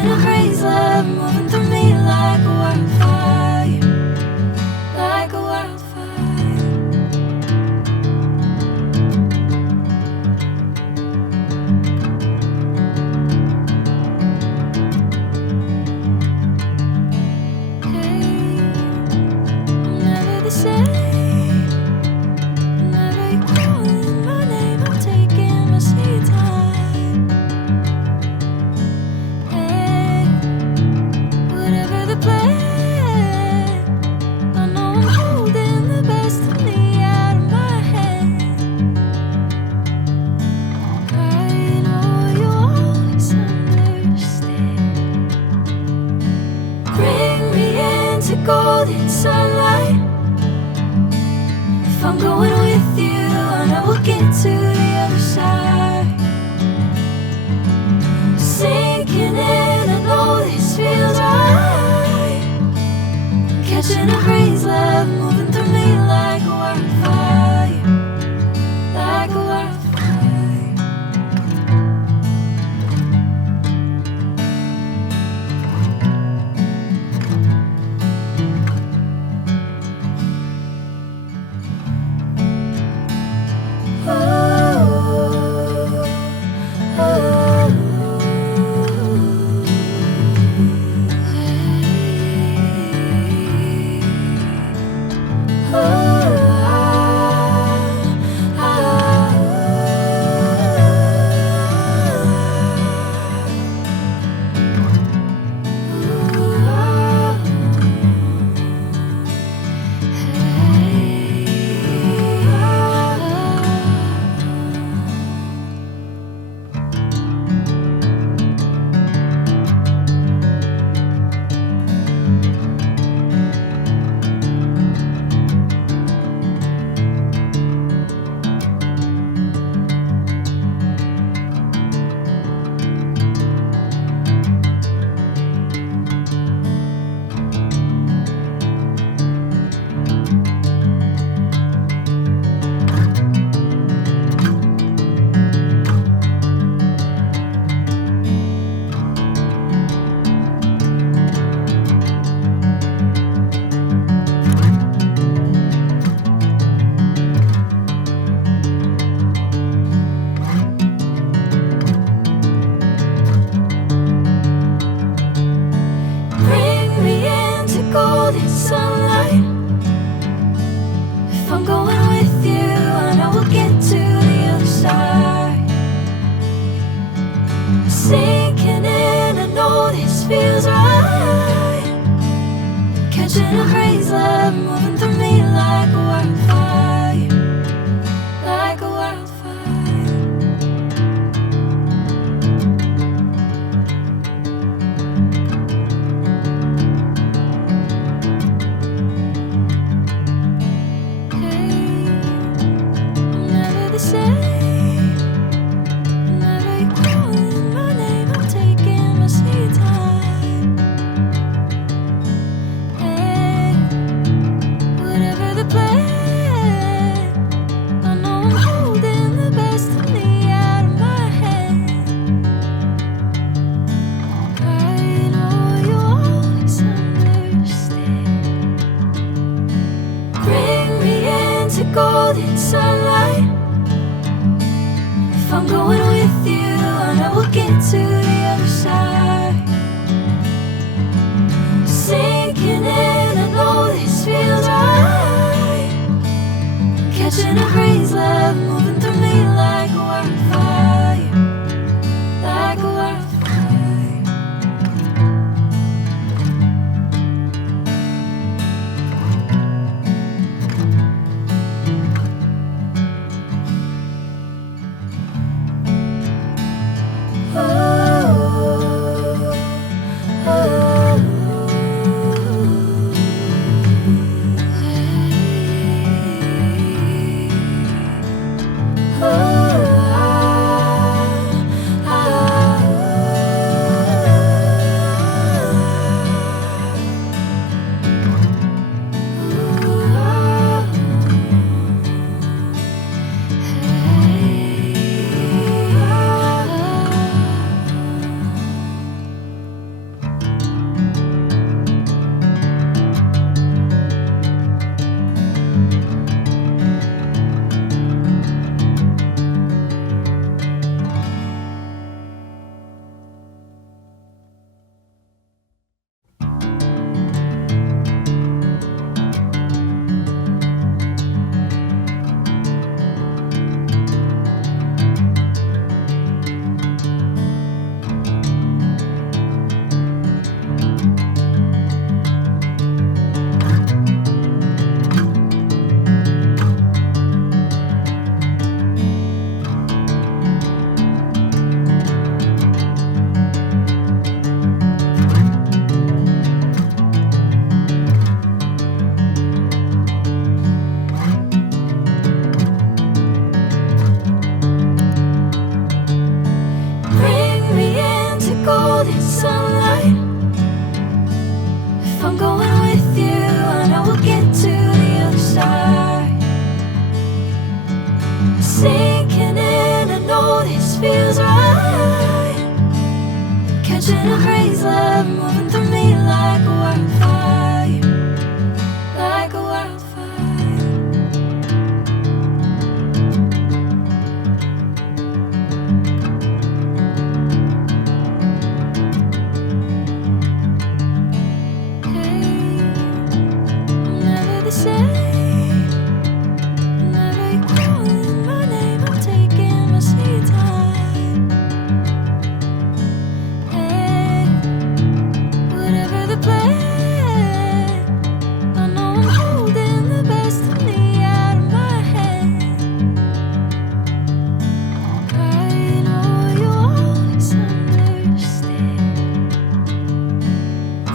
catching a bracelet, moving through me like a wildfire, like a wildfire. Hey, I'm never the same. Golden sunlight. If I'm going with you, I know we'll get to the other side. Sinking in, I know this feels right. Catching a bracelet, moving through me like a wildfire, like a wildfire. Golden sunlight. If I'm going with you, I know we'll get to the other side. Sinking in, I know this feels right. Catching a bracelet, moving through me like a wildfire, like a wildfire. Golden sunlight. If I'm going with you, I know we'll get to the other side. Sinking in, I know this feels right. Catching a bracelet, moving through me like a wildfire, like a wildfire. Oh, catching a bracelet, moving through me like a wildfire, like a wildfire. Hey, I'm never the same. Whenever you're calling my name, I'm taking my sweet time. Hey, whatever the plan, I know I'm holding the best of me out of my hand. I know you always understand.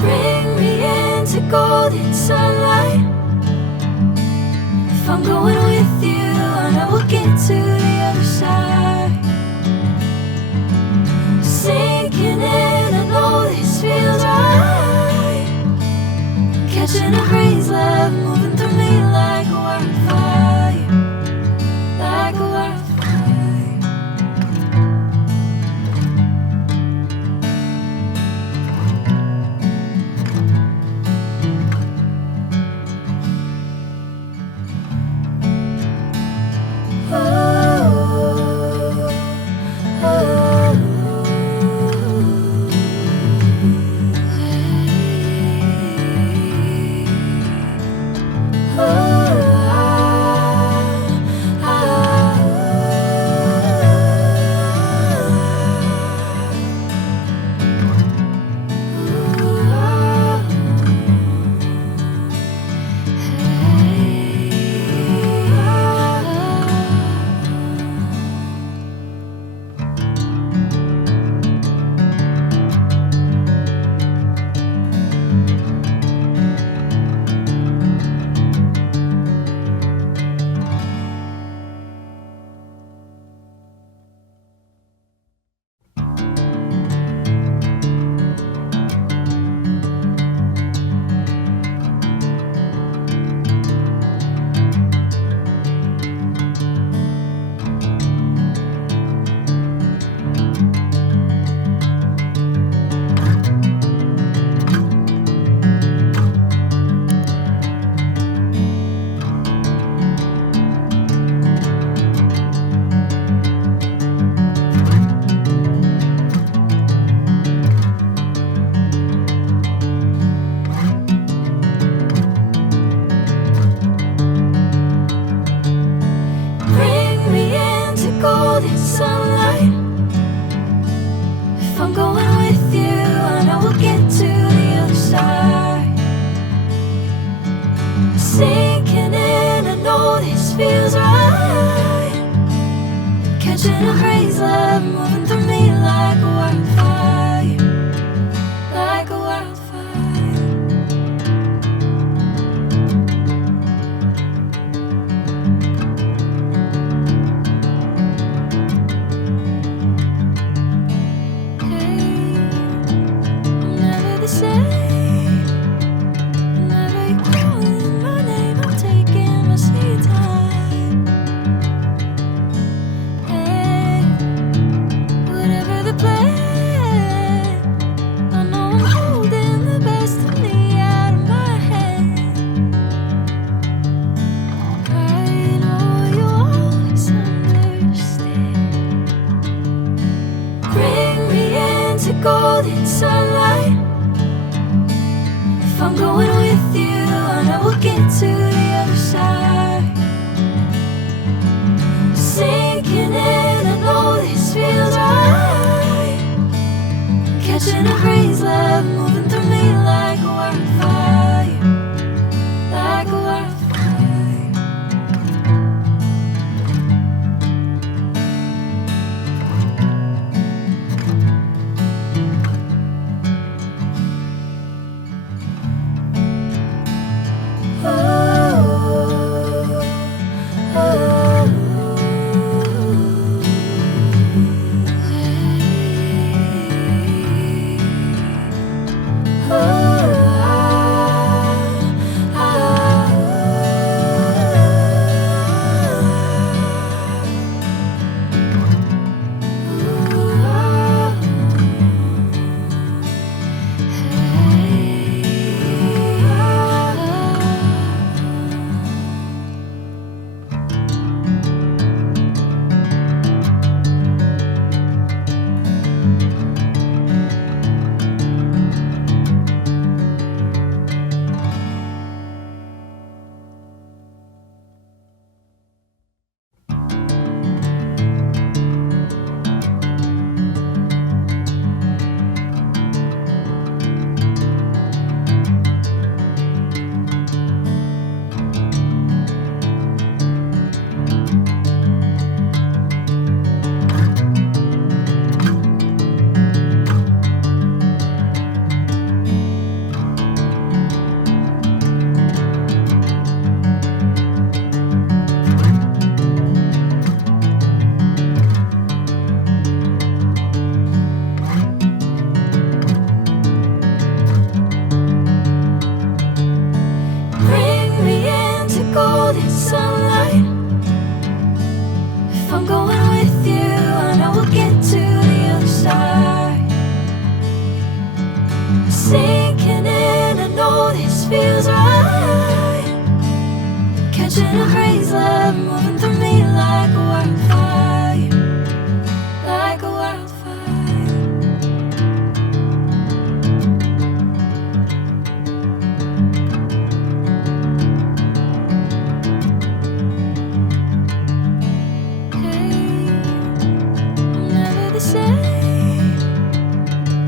Bring me into golden sunlight. If I'm going with you, I know we'll get to the other side. Sinking in, I know this feels right. Catching a bracelet, moving through me like a wildfire, like a wildfire. Bring me into golden sunlight. If I'm going with you, I know we'll get to the other side. Sinking in, I know this feels right. Catching a bracelet, moving through me like a wildfire, like a wildfire. Hey, I'm never the same. Whenever you're calling my name, I'm taking my sweet time. Hey, whatever the plan, I know I'm holding the best of me out of my hand. I know you always understand. Bring me into golden sunlight. If I'm going with you, I know we'll get to the other side. Sinking in, I know this feels right. Catching a bracelet, moving through me like a wildfire, like a wildfire. Oh, catching a crazy love moving through me like a wildfire, like a wildfire. Hey, I'm never the same.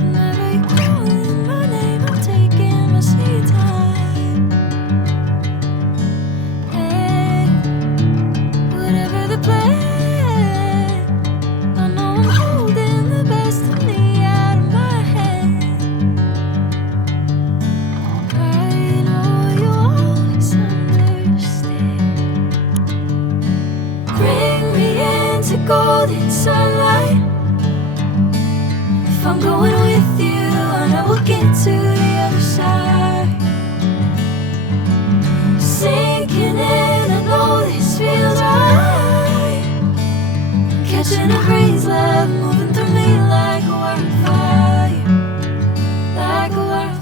Whenever you're calling my name, I'm taking my sweet time. Hey, whatever the plan, I know I'm holding the best of me out of my head. I know you always understand. Bring me into golden sunlight. If I'm going with you, I know we'll get to the other side. Sinking in, I know this feels right. Catching a crazy love moving through me like a wildfire, like a wildfire.